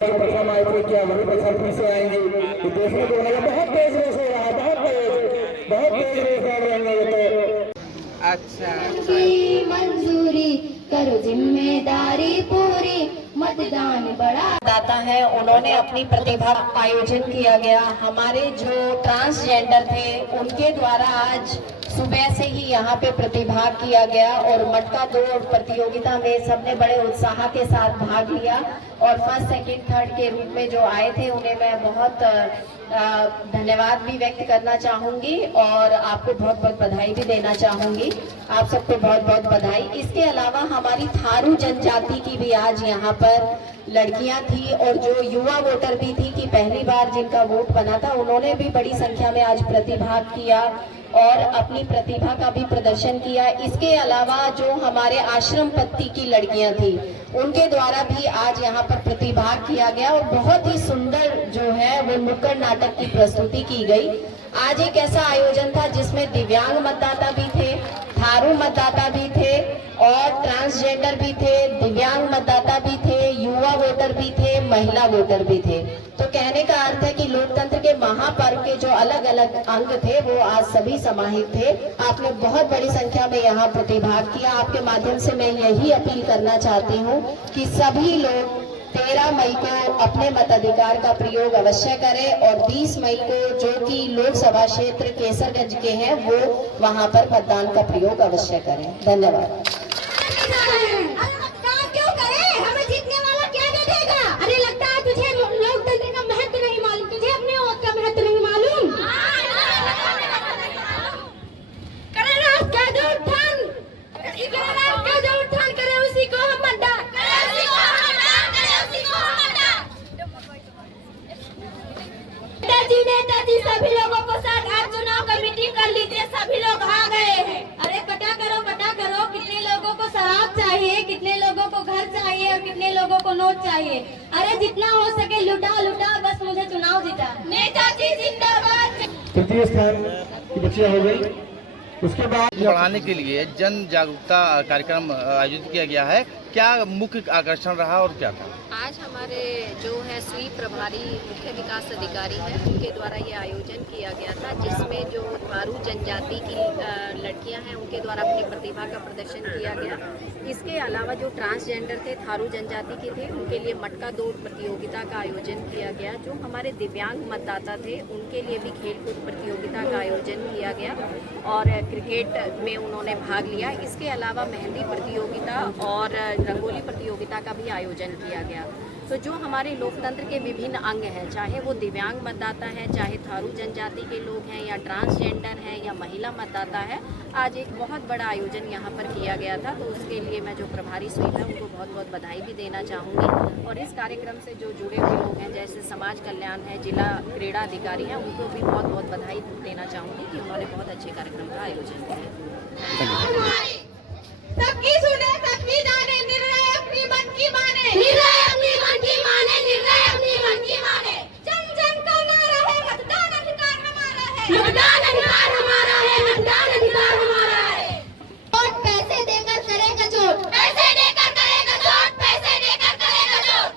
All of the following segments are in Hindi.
प्रथम आए थे, क्या वही प्रथम फिर से आएंगे? ये देखने को मिलेगा। बहुत तेज रेस हो रहा है, बहुत तेज रेस हो रही है। तो अच्छा की मंजूरी करो, जिम्मेदारी पूरी, मतदान बड़ा दाता है। उन्होंने अपनी प्रतिभा का आयोजन किया गया। हमारे जो ट्रांसजेंडर थे उनके द्वारा आज सुबह से ही यहाँ पे प्रतिभाग किया गया और मटका दौड़ प्रतियोगिता में सबने बड़े उत्साह के साथ भाग लिया और फर्स्ट सेकंड थर्ड के रूप में जो आए थे उन्हें मैं बहुत धन्यवाद भी व्यक्त करना चाहूंगी और आपको बहुत बहुत बधाई भी देना चाहूंगी। आप सबको बहुत बहुत बधाई। इसके अलावा हमारी थारू जनजाति की भी आज यहाँ पर लड़कियां थी और जो युवा वोटर भी थी कि पहली बार जिनका वोट बना था, उन्होंने भी बड़ी संख्या में आज प्रतिभाग किया और अपनी प्रतिभा का भी प्रदर्शन किया। इसके अलावा जो हमारे आश्रम पत्ती की लड़कियां थी उनके द्वारा भी आज यहाँ पर प्रतिभाग किया गया और बहुत ही सुंदर जो है वो नुक्कड़ नाटक की प्रस्तुति की गई। आज एक ऐसा आयोजन था जिसमें दिव्यांग मतदाता भी थे, थारू मतदाता भी थे और ट्रांसजेंडर भी थे, दिव्यांग मतदाता भी थे, युवा वोटर भी थे, महिला वोटर भी थे। तो कहने का अर्थ है कि लोकतंत्र के महापर्व के जो अलग अलग अंग थे वो आज सभी समाहित थे। आपने बहुत बड़ी संख्या में यहाँ प्रतिभाग किया। आपके माध्यम से मैं यही अपील करना चाहती हूँ कि सभी लोग 13 मई को अपने मताधिकार का प्रयोग अवश्य करें और 20 मई को जो कि लोकसभा क्षेत्र केसरगंज के हैं वो वहां पर मतदान का प्रयोग अवश्य करें। धन्यवाद। क्यों करें? हमें जीतने वाला क्या दे देगा? अरे लगता है तुझे लोकतंत्र का महत्व नहीं मालूम, तुझे अपने वोट का महत्व नहीं मालूम। उत्थान करे उसी को हम मतदान नेताजी सभी लोगों को साथ आज चुनाव का मीटिंग कर लीजिए। सभी लोग आ गए हैं। अरे पता करो कितने लोगों को शराब चाहिए, कितने लोगों को घर चाहिए और कितने लोगों को नोट चाहिए। अरे जितना हो सके लुटा बस मुझे चुनाव जीता। नेताजी जिंदाबाद। तृतीय स्थान की बच्चियां हो गई। उसके बाद बढ़ाने के लिए जन जागरूकता कार्यक्रम आयोजित किया गया है। क्या मुख्य आकर्षण रहा और क्या था? आज हमारे जो है स्वीप प्रभारी मुख्य विकास अधिकारी हैं उनके द्वारा ये आयोजन किया गया था जिसमें जो थारू जनजाति की लड़कियां हैं उनके द्वारा अपनी प्रतिभा का प्रदर्शन किया गया। इसके अलावा जो ट्रांसजेंडर थे, थारू जनजाति के थे, उनके लिए मटका दौड़ प्रतियोगिता का आयोजन किया गया। जो हमारे दिव्यांग मतदाता थे उनके लिए भी खेलकूद प्रतियोगिता का आयोजन किया गया और क्रिकेट में उन्होंने भाग लिया। इसके अलावा मेहंदी प्रतियोगिता और रंगोली प्रतियोगिता का भी आयोजन किया गया। तो जो हमारे लोकतंत्र के विभिन्न अंग हैं, चाहे वो दिव्यांग मतदाता है, चाहे थारू जनजाति के लोग हैं या ट्रांसजेंडर हैं या महिला मतदाता है, आज एक बहुत बड़ा आयोजन यहाँ पर किया गया था। तो उसके लिए मैं जो प्रभारी स्वीप है उनको बहुत बहुत बधाई भी देना चाहूँगी और इस कार्यक्रम से जो जुड़े हुए लोग हैं जैसे समाज कल्याण है, जिला क्रीड़ा अधिकारी हैं, उनको भी बहुत बहुत बधाई देना चाहूँगी कि उन्होंने बहुत अच्छे कार्यक्रम का आयोजन किया। सबकी सुने, सबकी जाने, निर्णय अपनी मन की माने, निर्णय अपनी मन की माने, निर्णय अपनी मन की माने। जन जन का नारा है, मतदान अधिकार हमारा है, मतदान अधिकार हमारा है, मतदान अधिकार हमारा है। वोट पैसे देकर करेगा चोट, पैसे देकर करेगा चोट, पैसे देकर करेगा चोट।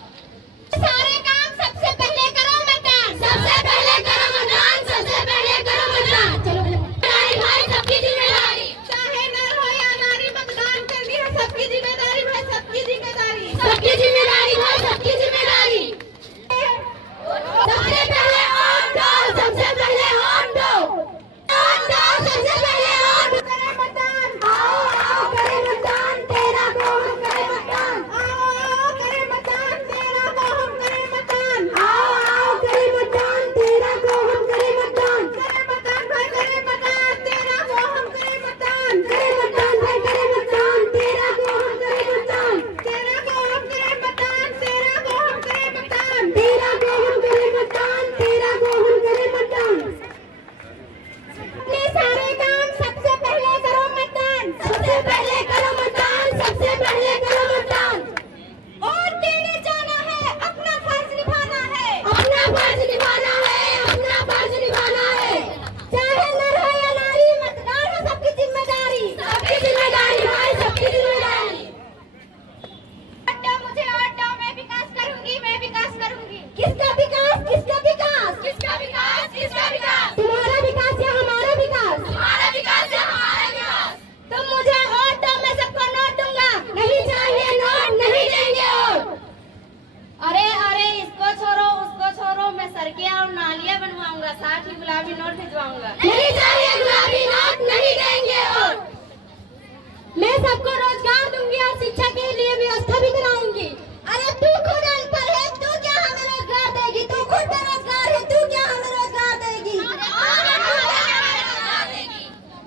सारे काम सबसे पहले करो मतदान, सबसे पहले करो मतदान, सबसे पहले करो मतदान। चलो भाई सबकी जिम्मेदारी, चाहे नर हो या सड़कें और नालियां बनवाऊंगा, साथ ही गुलाबी नोट भिजवाऊंगा। नहीं चाहिए गुलाबी नोट, नहीं देंगे। और मैं सबको रोजगार दूंगी और शिक्षा के लिए व्यवस्था भी कराऊंगी। अरे तू खुद अनपढ़ है, तू क्या हमें रोजगार देगी? तू खुद बेरोजगार है, तू क्या हमें रोजगार देगी?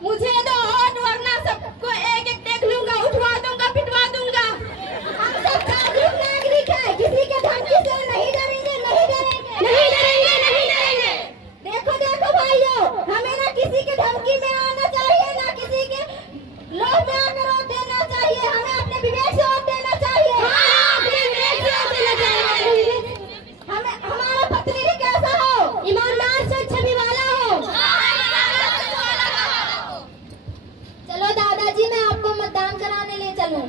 मुझे दो वोट वरना सबको एक एक देख लूंगा, उठवा दूंगा, पिटवा दूंगा। हम सब जागरूक नागरिक हैं, किसी के धमकी से नहीं डरेंगे, नहीं डरेंगे, नहीं डरेंगे, नहीं डरेंगे। देखो देखो भाइयों, हमें ना किसी के धमकी में आना चाहिए, ना किसी के लोभ में आकर वोट देना चाहिए। हमें अपने विवेक से वोट देना चाहिए। अपने विवेक से वोट देना चाहिए। हमें हमारा प्रतिनिधि कैसा हो? ईमानदार से छवि वाला हो। चलो दादाजी, मैं आपको मतदान कराने ले चलूं।